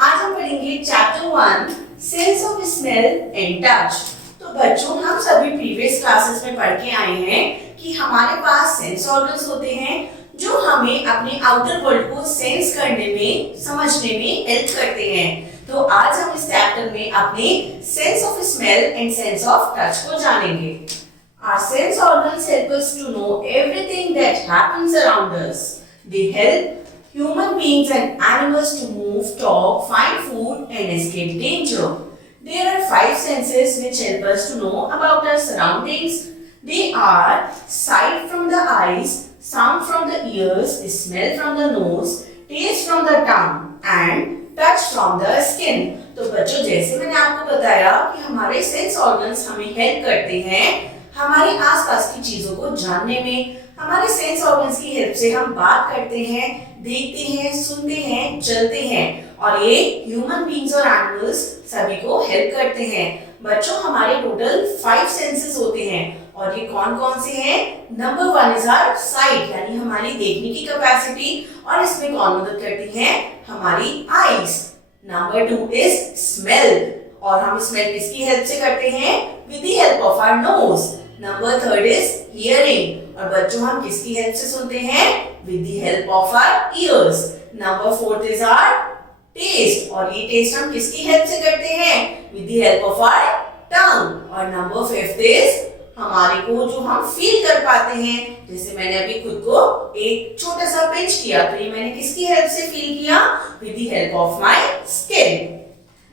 आज हम पढ़ेंगे chapter 1 sense of smell and touch. तो बच्चों, हम सभी प्रीवियस क्लासेस में पढ़ के आए हैं कि हमारे पास सेंस ऑर्गन्स होते हैं जो हमें अपने आउटर वर्ल्ड को सेंस करने में, समझने में हेल्प करते हैं। तो आज हम इस चैप्टर में अपने sense of smell and sense of touch को जानेंगे। Our sense organs help us to know everything that happens around us. They help human beings and animals to move, talk, find food and escape danger. There are 5 senses which help us to know about our surroundings. They are sight from the eyes, sound from the ears, smell from the nose, taste from the tongue and touch from the skin. तो बच्चों, जैसे मैंने आपको बताया कि हमारे sense organs हमें help करते हैं हमारे आसपास की चीजों को जानने में। हमारे सेंस ऑर्गन्स की हेल्प से हम बात करते हैं, देखते हैं, सुनते हैं, चलते हैं और ये ह्यूमन बीइंग्स और एनिमल्स सभी को हेल्प करते हैं। बच्चों, हमारे टोटल 5 सेंसेस होते हैं और ये कौन कौन से हैं? नंबर 1 इज आवर साइट, यानी हमारी देखने की कैपेसिटी, और इसमें कौन मदद करती है? हमारी आईज। नंबर 2 इज स्मेल, और हम स्मेल किसकी हेल्प से करते हैं? With the help of our nose. Number 3 is hearing, और बच्चों हम किसकी हेल्प से सुनते हैं? With the help of our ears. Number 4 is our taste, और ये टेस्ट हम किसकी हेल्प से करते हैं? With the help of our tongue. और नंबर 5 इज हमारे को जो हम फील कर पाते हैं, जैसे मैंने अभी खुद को एक छोटा सा पिंच किया, तो ये मैंने किसकी हेल्प से फील किया? With the help of my skin.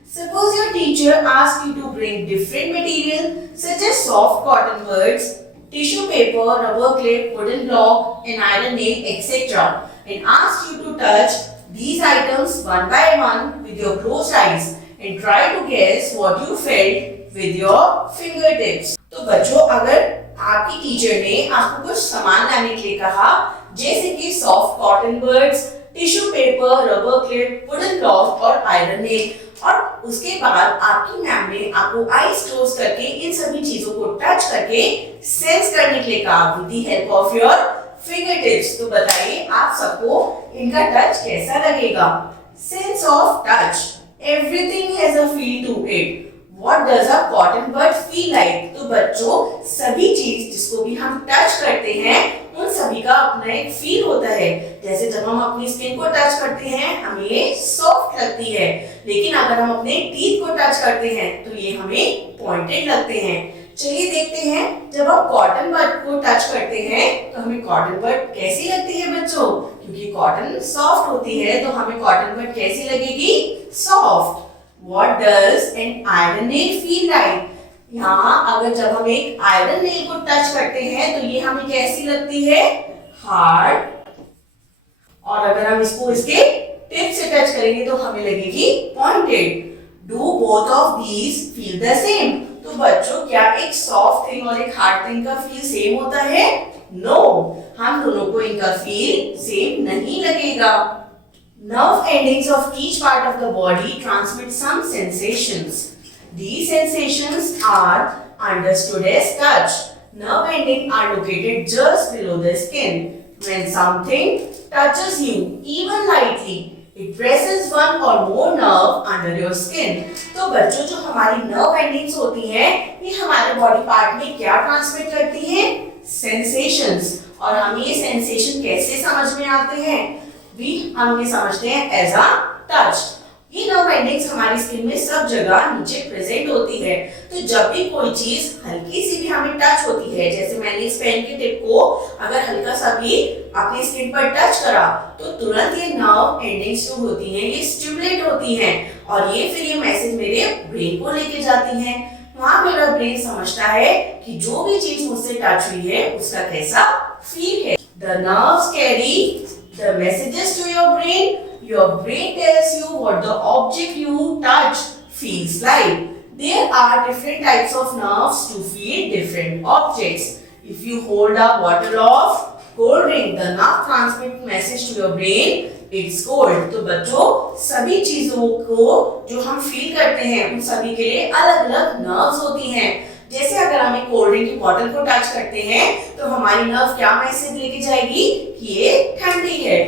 Suppose your teacher asks you to bring different material such as soft cotton buds, tissue paper, rubber clip, wooden block, an iron nail, etc. and asks you to touch these items one by one with your closed eyes and try to guess what you felt with your fingertips. तो बच्चों, अगर आपकी teacher ने आपको कुछ सामान लाने के लिए कहा, जैसे कि soft cotton birds, tissue paper, rubber clip, wooden block और आयरन नेल, और उसके बाद आपकी मैम ने आपको आईज क्लोज करके इन सभी चीजों को टच करके सेंस करने के लिए कहा with the help of your fingertips. तो बताइए आप सबको इनका टच कैसा लगेगा? Sense of touch, everything has a feel to it. What does a cotton bud feel like? तो बच्चों, सभी चीज जिसको भी हम टच करते हैं उन सभी का अपना एक फील होता है। जैसे जब हम अपनी स्किन को टच करते हैं हमें ये सॉफ्ट लगती है, लेकिन अगर हम अपने टीथ को टच करते हैं तो ये हमें पॉइंटेड लगते हैं। चलिए देखते हैं, जब आप कॉटन बड को टच करते हैं तो हमें कॉटन बड कैसी लगती है बच्चों? क्योंकि कॉटन सॉफ्ट होती है तो हमें कॉटन बड कैसी लगेगी? Soft. What does an iron nail feel like? यहाँ अगर जब हम एक आयरन नेल को टच करते हैं तो ये हमें कैसी लगती है? हार्ड। और अगर हम इसको इसके टिप से टच करेंगे तो हमें लगेगी pointed. Do both of these feel the same? तो बच्चों, क्या एक सॉफ्ट थिंग और एक हार्ड थिंग का फील सेम होता है? नो, हम दोनों को इनका फील सेम नहीं लगेगा। Nerve endings of each part of the body transmit some sensations. These sensations are understood as touch. Nerve endings are located just below the skin. When something touches you, even lightly, it presses one or more nerve under your skin. तो बच्चों, जो हमारी nerve endings होती हैं, ये हमारे body part में क्या transmit करती हैं? Sensations। और हम ये sensation कैसे समझ में आते हैं? हम इन्हें समझते हैं एज अ टच। ये नर्व एंडिंग्स हमारी स्किन में सब जगह नीचे प्रेजेंट होती है। तो जब भी कोई चीज हल्की सी भी हमें टच होती है, जैसे मैंने इस पेन के टिप को अगर हल्का सा भी अपनी स्किन पर टच करा, तो तुरंत ये नर्व एंडिंग्स जो होती हैं ये स्टिमुलेट होती हैं और ये फिर ये मैसेज मेरे ब्रेन को लेके जाती हैं। वहां मेरा ब्रेन समझता है कि जो भी चीज मुझसे टच हुई है उसका कैसा फील है। The nerves carry the messages to your brain. Your brain tells you what the object you touch feels like. There are different types of nerves to feel different objects. If you hold a bottle of cold drink, the nerve transmit message to your brain, it's cold. तो बच्चों, सभी चीजों को जो हम feel करते हैं उन सभी के लिए अलग अलग नर्व्स होती हैं। जैसे अगर हम एक कोल्ड ड्रिंक की बोतल को टच करते हैं तो हमारी नर्व क्या मैसेज लेके जाएगी कि ये ठंडी है।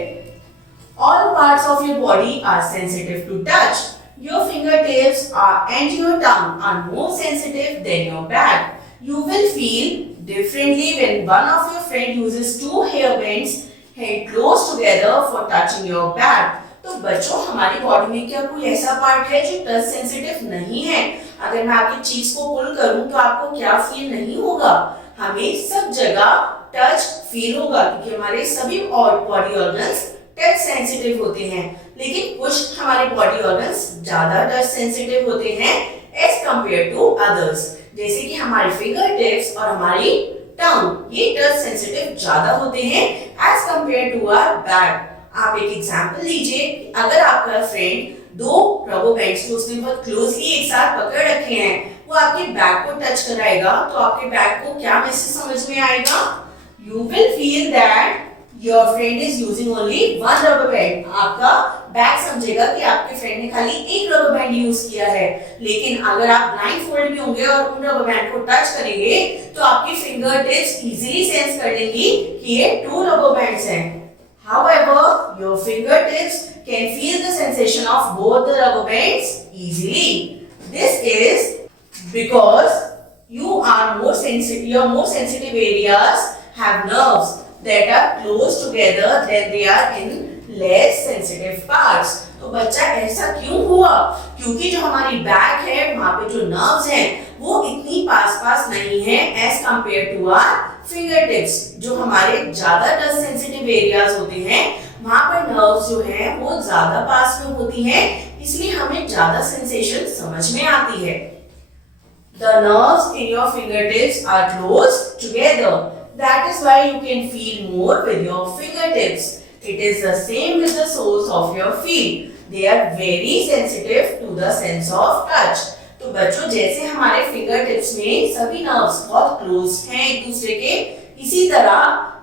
All parts of your body are sensitive to touch. Your fingertips and your tongue are more sensitive than your back. You will feel differently when one of your friend uses two hair bands held close together for touching your back. तो बच्चों, हमारी body में क्या कोई ऐसा part है जो touch sensitive नहीं है? अगर मैं आपकी चीज को पुल करूं तो आपको क्या फील नहीं होगा? हमें सब जगह टच फील होगा क्योंकि हमारे सभी बॉडी ऑर्गन्स टच सेंसिटिव होते हैं, लेकिन कुछ हमारे बॉडी ऑर्गन्स ज्यादा टच सेंसिटिव होते हैं एज कंपेयर टू अदर्स। जैसे कि हमारे फिंगर टिप्स और हमारी टंग, ये टच सेंसिटिव ज्यादा होते हैं as compare to our back. आप एक एग्जांपल लीजिए, अगर आपका फ्रेंड दो रबर बैंड्स को उसने बहुत क्लोजली एक साथ पकड़ रखे हैं, वो आपके बैक को टच कराएगा, तो आपके बैक को क्या मैसेज समझ में आएगा? You will feel that your friend is using only one rubber band. आपका बैक समझेगा कि आपके फ्रेंड ने खाली एक रबर बैंड यूज किया है, लेकिन अगर आप ब्लाइंड फोल्ड में होंगे और उन रबर बैंड को टच करेंगे तो आपकी फिंगर टिप्स इजीली सेंस कर लेंगी कि ये टू रबर बैंड्स हैं। However, your fingertips can feel the sensation of both the rubber bands easily. This is because you are more sensitive. Your more sensitive areas have nerves that are close together than they are in less sensitive parts. तो बच्चा ऐसा क्यों हुआ? क्योंकि जो हमारी back है वहाँ पे जो नर्व्स हैं वो इतनी पास नहीं है as compare to our finger tips. जो हमारे ज्यादा टच सेंसिटिव एरियाज होते हैं वहाँ पर नर्व्स जो है वो ज्यादा पास में होती हैं, इसलिए हमें ज्यादा सेंसेशन समझ में आती है। The nerves in your fingertips are close together. That is why you can feel more with your fingertips. It is the same with the soles of your feet. They are very sensitive to the sense of touch. तो बच्चों, जैसे हमारे finger tips में सभी nerves बहुत close हैं एक दूसरे के, इसी तरह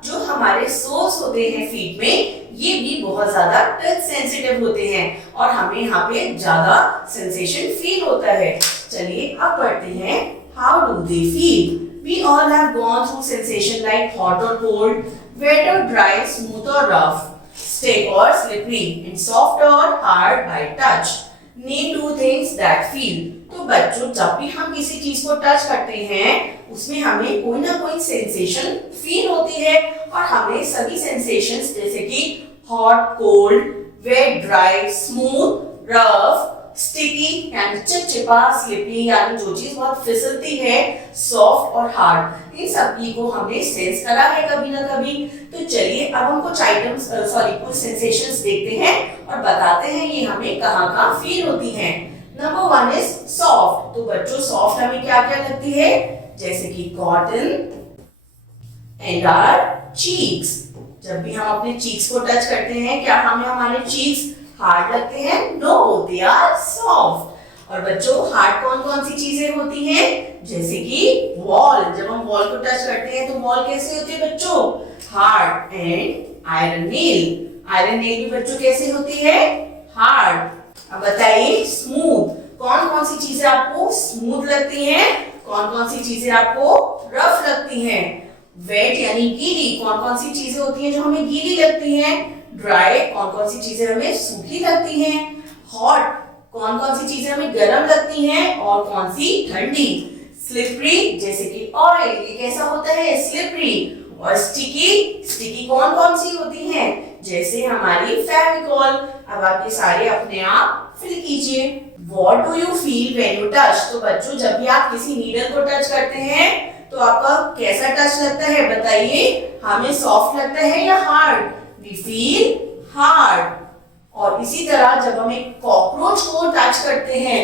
जो हमारे सोल्स होते हैं फीट में, ये भी बहुत ज्यादा टच सेंसिटिव होते हैं और हमें यहाँ पे ज्यादा सेंसेशन फील होता है। चलिए अब पढ़ते हैं how do they feel. We all have gone through sensation like hot or cold, wet or dry, smooth or rough, stick or slippery, and soft or hard by touch. Name two things that feel. तो बच्चों, जब भी हम किसी चीज को touch करते हैं उसमें हमें कोई ना कोई सेंसेशन फील होती है और हमें सभी सेंसेशंस जैसे कि hot, cold, wet, dry, smooth, rough, sticky यानी चिपचिपा, स्लिपरी यानी जो चीज बहुत फिसलती है, सॉफ्ट और हार्ड, इन सभी को हमने सेंस करा है कभी ना कभी। तो चलिए अब हम कुछ कुछ सेंसेशंस देखते हैं और बताते हैं ये हमें कहाँ फील होती हैं। Number one is soft. तो बच्चों, सॉफ्ट हमें क्या लगती है? जैसे कि कॉटन एंड आवर चीक्स। जब भी हम अपने चीक्स को टच करते हैं, क्या हमें हमारे चीक्स हार्ड लगते हैं? No, they are soft. और बच्चों, हार्ड कौन सी चीजें होती हैं? जैसे कि वॉल। जब हम वॉल को टच करते हैं तो वॉल कैसे होती है बच्चों? Hard. And iron nail. Iron nail भी बच्चों कैसे होती है? हार्ड। अब बताइए स्मूथ। कौन सी चीजें आपको स्मूथ लगती हैं? कौन सी चीजें आपको रफ लगती हैं? वेट यानी गीली। कौन सी चीजें होती हैं जो हमें गीली लगती हैं? ड्राई। कौन सी चीजें हमें सूखी लगती हैं? हॉट। कौन सी चीजें हमें गर्म लगती हैं और कौन सी ठंडी? स्लिपरी, जैसे कि ऑयल, ये कैसा होता है? स्लिपरी। और स्टिकी कौन सी होती हैं? जैसे हमारी फेविकॉल। अब आप ये सारे अपने आप फिल कीजिए। What do you feel when you touch? तो बच्चों, जब भी आप किसी नीडल को टच करते हैं तो आपका कैसा टच लगता है? बताइए, हमें सॉफ्ट लगता है या हार्ड? We feel hard. और इसी तरह जब हम एक कॉकरोच को टच करते हैं,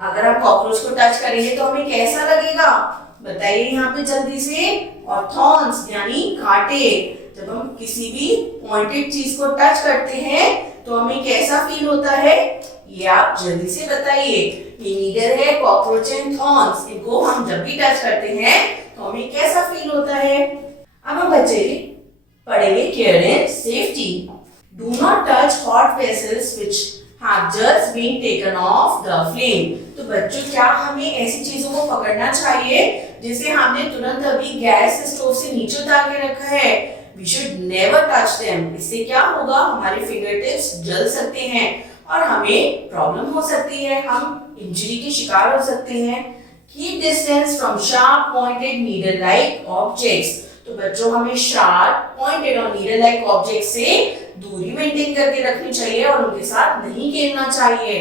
अगर आप कॉकरोच को टच करेंगे तो हमें कैसा लगेगा? बताइए यहाँ पे जल्दी से। और थॉर्न्स यानी कांटे। जब हम किसी भी पॉइंटेड चीज को टच करते हैं तो हमें कैसा फील होता है? ये आप जल्दी से बताइए। ये नीडल है, कॉकरोच एंड थॉर्न्स, इनको हम जब भी टच करते हैं तो हमें कैसा फील होता है? अब हम बच्चे पढ़ेंगे care and safety. Do not touch hot vessels which have just been taken off the flame. तो बच्चों, क्या हमें ऐसी चीजों को पकड़ना चाहिए जिसे हमने तुरंत अभी गैस स्टोव से नीचे उतार के रखा है? We should never touch them. इससे क्या होगा, हमारे फिंगर टिप्स जल सकते हैं और हमें प्रॉब्लम हो सकती है, हम इंजरी के शिकार हो सकते हैं। Keep distance from sharp pointed needle like objects. तो बच्चों हमें शार्प पॉइंटेड और नीडल लाइक ऑब्जेक्ट से दूरी मेंटेन करके रखनी चाहिए और उनके साथ नहीं खेलना चाहिए,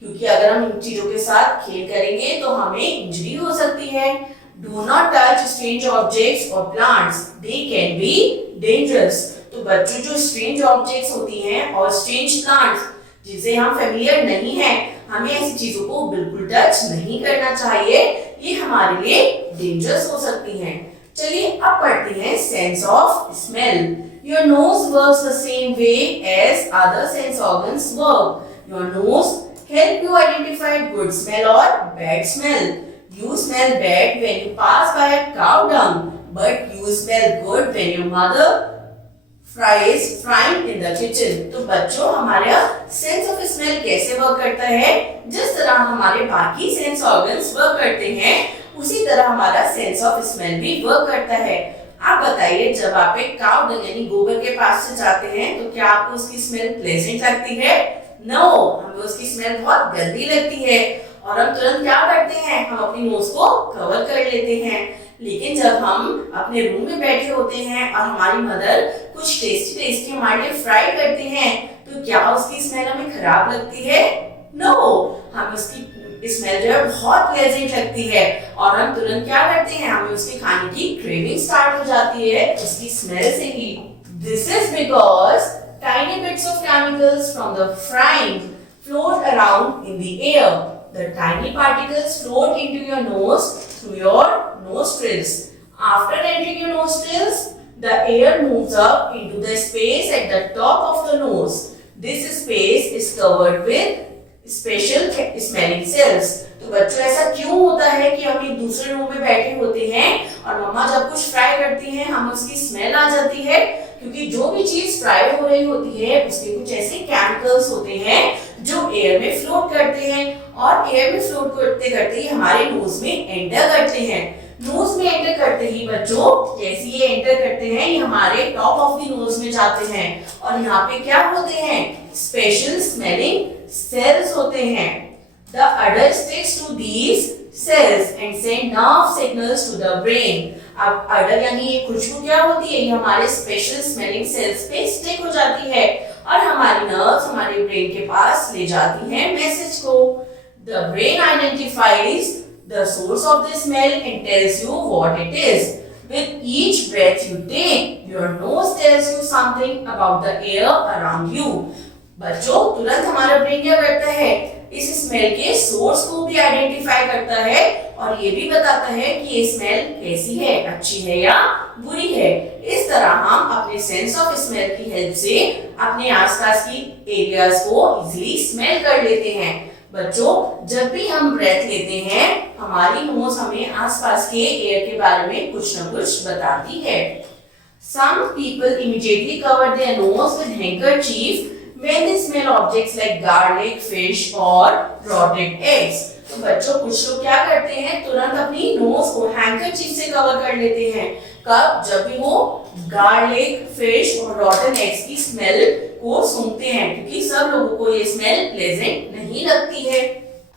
क्योंकि अगर हम इन चीजों के साथ खेल करेंगे तो हमें इंजरी हो सकती है। Do not touch strange objects और plants, they can be dangerous. तो बच्चों जो स्ट्रेंज ऑब्जेक्ट्स होती हैं और स्ट्रेंज प्लांट्स जिसे हम फेमिलियर नहीं है, हमें ऐसी चीजों को बिल्कुल टच नहीं करना चाहिए, ये हमारे लिए डेंजरस हो सकती हैं। चलिए अब पढ़ते हैं sense of smell. Your nose works the same way as other sense organs work. Your nose help you identify good smell or bad smell. You smell bad when you pass by a cow dung, but you smell good when your mother fries frying in the kitchen. तो बच्चों हमारा sense of smell कैसे work करता है, जिस तरह हमारे बाकी सेंस ऑर्गन्स वर्क करते हैं उसी तरह हमारा सेंस ऑफ स्मेल भी वर्क करता है। आप बताइए, जब आप एक काव डंग यानी गोबर के पास से जाते हैं तो क्या आपको उसकी स्मेल प्लेजेंट लगती है? नो, हमें उसकी स्मेल बहुत गंदी लगती है और हम तुरंत क्या करते हैं, हम अपनी नोज को कवर कर लेते हैं। लेकिन जब हम अपने रूम में बैठे होते हैं और हमारी मदर कुछ टेस्टी टेस्टी हमारे लिए फ्राई करते हैं तो क्या उसकी स्मेल हमें खराब लगती है? नो, हमें उसकी स्मेल जो है बहुत प्लेजेंट लगती है और हम तुरंत क्या करते हैं, हमें उसके खाने की क्रेविंग स्टार्ट हो जाती है उसकी स्मेल से ही। This is because tiny bits of chemicals from the frying float around in the air. The tiny particles float into your nose through your nostrils. After entering your nostrils, the air moves up into the space at the top of the nose. This space is covered with special smelling cells. तो बच्चों ऐसा क्यों होता है कि हम एक दूसरे रूम में बैठे होते हैं और मम्मा जब कुछ फ्राई करती हैं हमें उसकी स्मेल आ जाती है, क्योंकि जो भी चीज फ्राई हो रही होती है उसके कुछ ऐसे केमिकल्स होते हैं जो एयर में फ्लोट करते हैं और एयर में फ्लोट करते करते ही हमारे नोज में एंटर करते हैं। नोज में एंटर करते ही बच्चों जैसे ये एंटर करते हैं ये हमारे टॉप ऑफ द नोज में जाते हैं और यहाँ पे क्या होते हैं, स्पेशल स्मेलिंग सेल्स होते हैं। The udder sticks to these cells and send nerve signals to the brain. अब अडर यानी ये खुशबू क्या होती है, ये हमारे स्पेशल स्मेलिंग सेल्स पे स्टिक हो जाती है और हमारी नर्व्स हमारे ब्रेन के पास ले जाती हैं मैसेज को। The brain identifies the source of the smell and tells you what it is. With each breath you take, your nose tells you something about the air around you. बच्चों तुरंत हमारा brain क्या करता है, इस smell के source को भी आइडेंटिफाई करता है और ये भी बताता है कि ये स्मेल कैसी है, अच्छी है या बुरी है। इस तरह हम अपने सेंस ऑफ स्मेल की हेल्प से अपने आसपास की एरियाज को इजीली स्मेल कर लेते हैं। बच्चों जब भी हम ब्रेथ लेते हैं हमारी नोज हमें आसपास के एयर के बारे में कुछ न कुछ बताती है। Some people immediately cover their nose with handkerchief when they smell objects like garlic, fish or rotted eggs. तो बच्चों कुछ लोग क्या करते हैं, तुरंत अपनी नोज को हैंकरचीफ से कवर कर लेते हैं। कब? जब भी वो गार्लिक, फिश और रॉटन एग्स की स्मेल को सूंघते हैं, क्योंकि सब लोगों को ये स्मेल प्लेजेंट नहीं लगती है।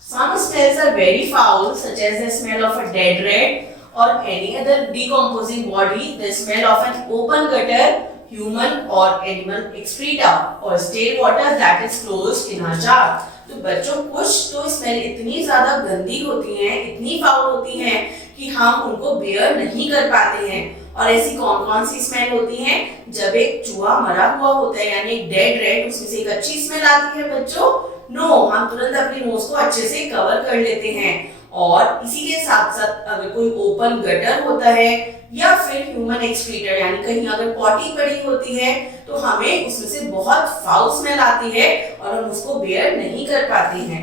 Some smells are very foul, such as the smell of a dead rat or any other decomposing body, the smell of an open gutter, human or animal excreta or stale water that is closed in a jar. तो बच्चों कुछ तो smell इतनी ज्यादा गंदी होती हैं, इतनी फाउल होती हैं कि हम उनको बेयर नहीं कर पाते हैं। और ऐसी कौन कौन सी स्मेल होती हैं, जब एक चूहा मरा हुआ होता है यानी एक डेड रैट, उसमें से एक अच्छी स्मेल आती है बच्चों? नो, हम तुरंत अपनी नोज को अच्छे से कवर कर लेते हैं। और इसी के साथ साथ अगर कोई ओपन गटर होता है या फिर ह्यूमन एक्सक्रीटर यानी कहीं अगर पॉटी पड़ी होती है तो हमें उसमें से बहुत फाउल स्मेल आती है और हम उसको बेयर नहीं कर पाते हैं,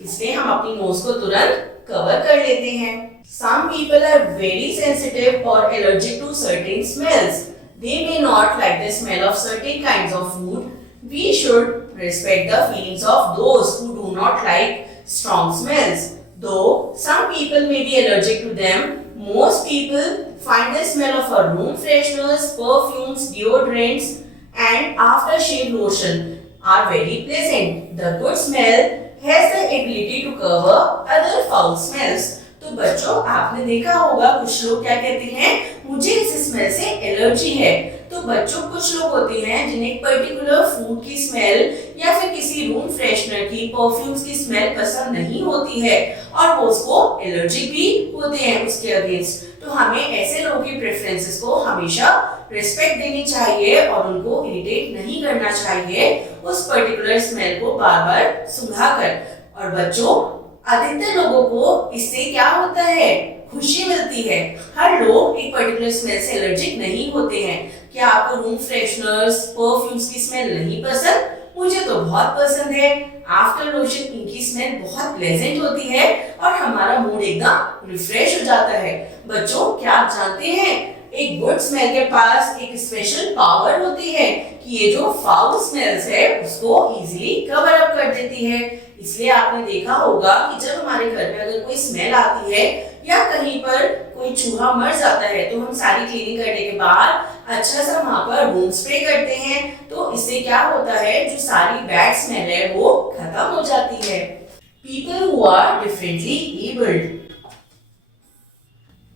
इसलिए हम अपनी नोज को तुरंत कवर कर लेते हैं। Some people are very sensitive or allergic to certain smells. They may not like the smell of certain kinds of food. We should respect the feelings of those who do not like strong smells. Though some people may be allergic to them, most people find the smell of a room fresheners, perfumes, deodorants, and aftershave lotion are very pleasant. The good smell has the ability to cover other foul smells. तो बच्चों आपने देखा होगा कुछ लोग क्या कहते हैं, मुझे इस स्मेल से एलर्जी है। तो बच्चों कुछ लोग होते हैं जिन्हें पर्टिकुलर फूड की स्मेल या फिर किसी रूम फ्रेशनर की, परफ्यूम्स की स्मेल पसंद नहीं होती है और वो उसको एलर्जी भी होते हैं उसके अगेंस्ट। तो हमें ऐसे लोगों की प्रेफरेंसेस को हमेशा रिस्पेक्ट देनी चाहिए और उनको इरिटेट नहीं करना चाहिए उस पर्टिकुलर स्मेल को बार बार सुंघाकर। और बच्चों अधिकतर लोगों को इससे क्या होता है, खुशी मिलती है। हर लोग एक पर्टिकुलर स्मेल से एलर्जिक नहीं होते हैं। क्या आपको रूम फ्रेशनर्स, परफ्यूम्स की स्मेल नहीं पसंद? मुझे तो बहुत पसंद है। आफ्टर लोशन इनकी स्मेल बहुत प्लेजेंट होती है और हमारा मूड एकदम रिफ्रेश हो जाता है। बच्चों क्या आप जानते हैं, एक गुड स्मेल के पास एक स्पेशल पावर होती है कि ये जो फाउल स्मेल्स है उसको इजीली कवर अप कर देती है। इसलिए आपने देखा होगा कि जब हमारे घर में अगर कोई स्मेल आती है या कहीं पर कोई चूहा मर जाता है तो हम सारी क्लीनिंग करने के बाद अच्छा सा वहां पर रूम स्प्रे करते हैं। तो इससे क्या होता है, जो सारी बैड स्मेल है वो खत्म हो जाती है। People who are differently abled.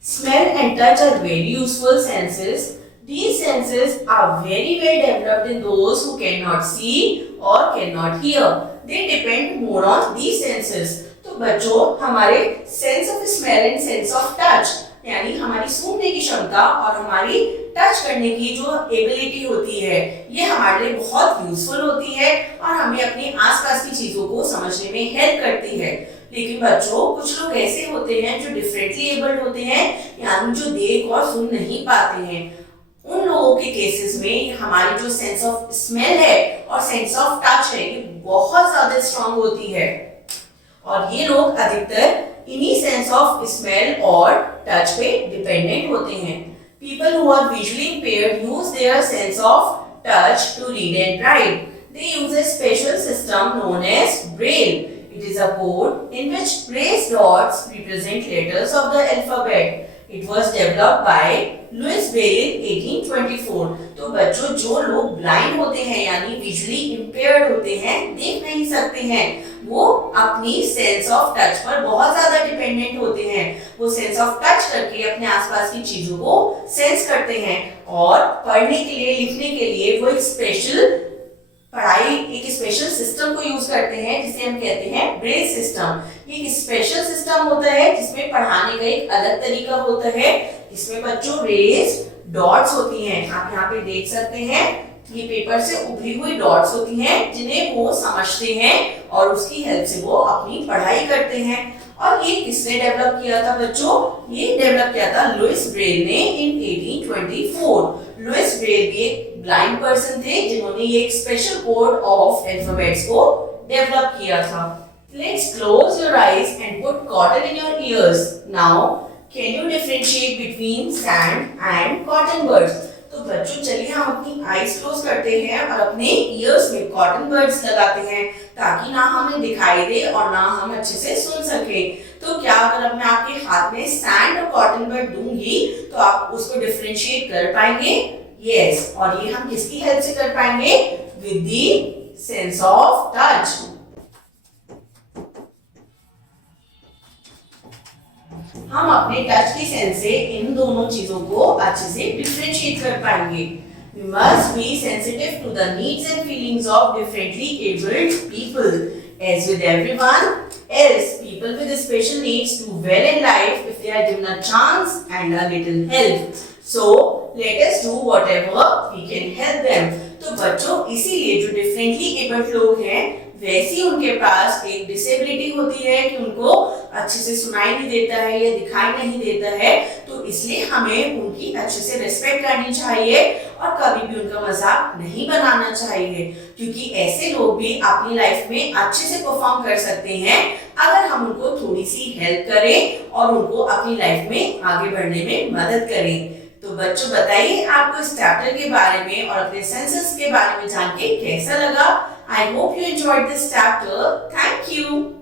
Smell and touch are very useful senses. These senses are very well developed in those who cannot see or cannot hear. They depend more on these senses. तो बच्चों हमारे sense of smell and sense of touch, यानी हमारी सूंघने की क्षमता और हमारी टच करने की जो एबिलिटी होती है, ये हमारे लिए बहुत यूजफुल होती है और हमें अपने आसपास की चीजों को समझने में हेल्प करती है। लेकिन बच्चों कुछ लोग ऐसे होते हैं जो डिफरेंटली एबल्ड होते हैं, यानी जो देख और सुन नहीं पाते हैं। उन लोगों के केसेस में हमारी जो सेंस ऑफ स्मेल है और सेंस ऑफ टच है ये बहुत ज्यादा स्ट्रांग होती है और ये लोग अधिकतर इन्हीं सेंस ऑफ स्मेल और टच पे डिपेंडेंट होते हैं। People who are visually impaired use their sense of touch to read and write. They use a special system known as Braille. It is a code in which raised dots represent letters of the alphabet. It was developed by Louis Braille in 1824. तो बच्चों जो लोग blind होते हैं यानी visually impaired होते हैं, देख नहीं सकते हैं, वो अपनी सेंस ऑफ टच पर बहुत ज्यादा डिपेंडेंट होते हैं। वो सेंस ऑफ टच करके अपने आसपास की चीजों को सेंस करते हैं और पढ़ने के लिए, लिखने के लिए वो एक स्पेशल सिस्टम को यूज करते हैं जिसे हम कहते हैं ब्रेल सिस्टम। ये एक स्पेशल सिस्टम होता है जिसमें पढ़ाने का एक अलग तरीका होता है। इसमें बच्चों रेस्ड डॉट्स होती हैं, आप यहाँ पे देख सकते हैं, ये पेपर से उभरी हुई डॉट्स होती हैं जिन्हें वो समझते हैं और उसकी हेल्प से वो अपनी पढ़ाई करते हैं। और ये किसने डेवलप किया था बच्चों? ये डेवलप किया था लुइस ब्रेल ने इन 1824। लुइस ब्रेल भी एक ब्लाइंड पर्सन थे जिन्होंने ये एक स्पेशल कोड ऑफ अल्फाबेट्स को डेवलप किया था। Let's close your eyes and put cotton in your ears. Now, can you differentiate between sand and cotton buds? तो बच्चों चलिए हम अपनी आईज क्लोज करते हैं और अपने ईयर्स में कॉटन बड्स लगाते हैं ताकि ना हमें दिखाई दे और ना हम अच्छे से सुन सके। तो क्या अगर मैं आपके हाथ में सैंड और कॉटन बड दूंगी तो आप उसको डिफरेंशिएट कर पाएंगे? यस। और ये हम किसकी हेल्प से कर पाएंगे? With the sense of touch. हम अपने टच की सेंस से इन दोनों चीजों को अच्छे से डिफरेंशिएट कर पाएंगे। We must be sensitive to the needs and feelings of differently abled people. As with everyone else, people with special needs do well in life if they are given a chance and a little help. So let us do whatever we can help them. तो बच्चों इसीलिए जो differently abled लोग हैं वैसी उनके पास एक disability होती है कि उनको अच्छे से सुनाई नहीं देता है या दिखाई नहीं देता है, तो इसलिए हमें उनकी अच्छे से रिस्पेक्ट करनी चाहिए और कभी भी उनका मजाक नहीं बनाना चाहिए, क्योंकि ऐसे लोग भी अपनी लाइफ में अच्छे से परफॉर्म कर सकते हैं अगर हम उनको थोड़ी सी हेल्प करें और उनको अपनी लाइफ में आगे बढ़ने में मदद करें। तो बच्चों बताइए आपको इस चैप्टर के बारे में और अपने सेंसेस के बारे में जान के कैसा लगा? I hope you enjoyed this chapter. Thank you.